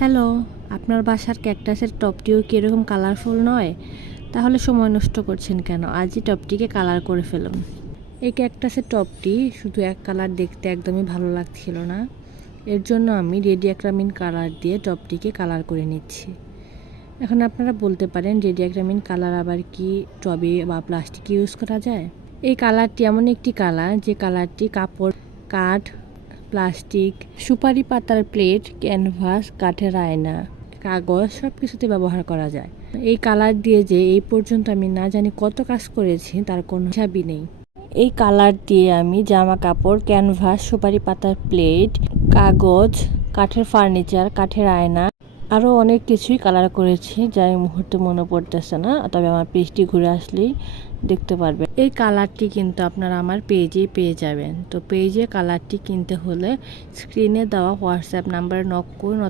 Hello, আপনার বাসার ক্যাকটাসের টবটিও কি এরকম কালারফুল নয়? তাহলে সময় নষ্ট করছেন কেন? আজই টবটিকে কালার করে ফেলুন। এই ক্যাকটাসের টবটি শুধু এক কালার দেখতে একদমই ভালো লাগছিল না। এর জন্য আমি রেডি অ্যাক্রামিন কালার দিয়ে টবটিকে কালার করে নিচ্ছি। এখন আপনারা বলতে পারেন রেডি অ্যাক্রামিন কালার আবার কি টবে বা প্লাস্টিকে ইউজ করা যায়? এই কালারটি এমন একটি কালার যে কালারটি কাপড়, কাঠ, প্লাস্টিক, সুপারি পাতার প্লেট, ক্যানভাস, কাঠের আয়না, কাগজ সব কিছুতে ব্যবহার করা যায়। এই কালার দিয়ে যে এই পর্যন্ত আমি না জানি কত কাজ করেছি তার কোনো হিসাবই নেই। এই কালার দিয়ে আমি জামা কাপড়, ক্যানভাস, সুপারি পাতার প্লেট, কাগজ, কাঠের ফার্নিচার, কাঠের আয়না আরও অনেক কিছুই কালার করেছি যা এই মুহূর্তে মনে পড়তেছে না, তবে আমার পেজটি ঘুরে আসলেই দেখতে পারবেন। এই কালারটি কিন্তু আপনারা আমার পেজেই পেয়ে যাবেন। তো পেজে কালারটি কিনতে হলে স্ক্রিনে দেওয়া হোয়াটসঅ্যাপ নাম্বারে নক করুন।